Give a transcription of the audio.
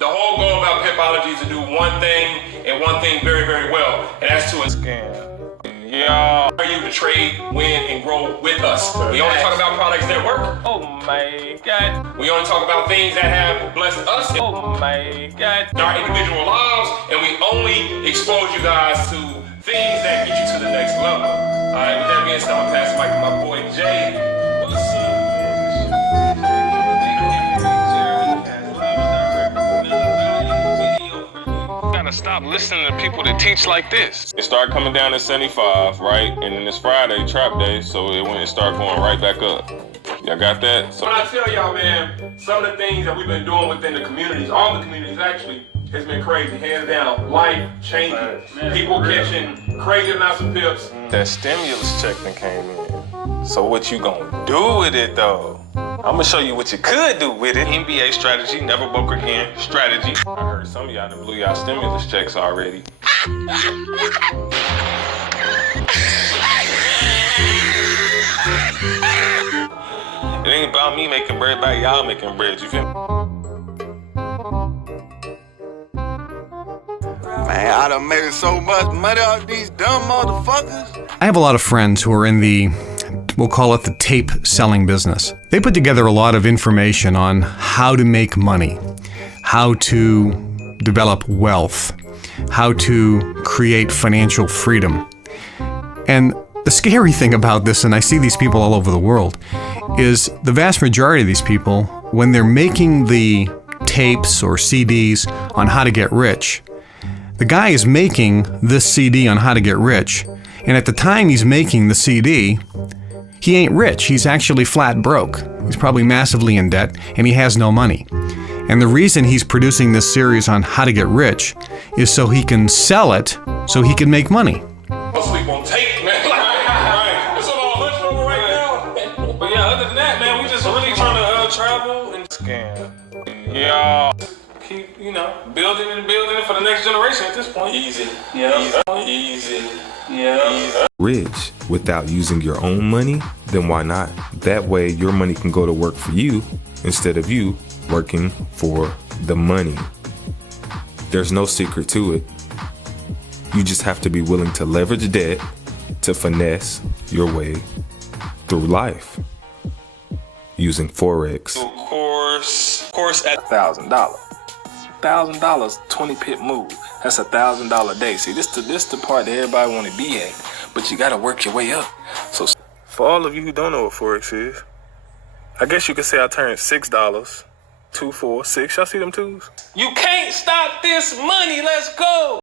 The whole goal about Pipology is to do one thing and one thing very, very well, and that's to scam. Yeah. For you to trade, win, and grow with us. We only talk about products that work. Oh my God. We only talk about things that have blessed us. Oh my God. In our individual lives, and we only expose you guys to things that get you to the next level. All right, with that being said, I'm gonna pass the mic to my boy Jay. What's up, stop listening to people that teach like this. It started coming down to 75, right? And then it's Friday, trap day, so it started going right back up. Y'all got that? So when I tell y'all, man, some of the things that we've been doing within the communities, all the communities actually, has been crazy, hands down. Life changing, people catching crazy amounts of pips. That stimulus check that came in. So what you gonna do with it though? I'm gonna show you what you could do with it. NBA strategy, never broke again strategy. I heard some of y'all done blew y'all stimulus checks already. It ain't about me making bread, about y'all making bread, you feel me? Man, I done made so much money off these dumb motherfuckers. I have a lot of friends who are in the, we'll call it the tape selling business. They put together a lot of information on how to make money, how to develop wealth, how to create financial freedom. And the scary thing about this, and I see these people all over the world, is the vast majority of these people, when they're making the tapes or CDs on how to get rich, the guy is making this CD on how to get rich, and at the time he's making the CD, he ain't rich. He's actually flat broke. He's probably massively in debt, and he has no money. And the reason he's producing this series on how to get rich is so he can sell it, so he can make money. I'll sleep on tape, man. Right. It's all hunched over right now. But yeah, other than that, man, we just really trying to travel and scam. Yeah. Keep, building and building for the next generation at this point. Easy. Yeah. Easy. Yeah. Rich without using your own money, then why not? That way your money can go to work for you instead of you working for the money. There's no secret to it. You just have to be willing to leverage debt to finesse your way through life using Forex. Of course at $1,000. $1,000, 20 pip move. That's $1,000 a day. See, this the part that everybody want to be at, but you got to work your way up. So for all of you who don't know what Forex is, I guess you could say I turned $6, 2, 4, 6. Y'all see them twos? You can't stop this money. Let's go.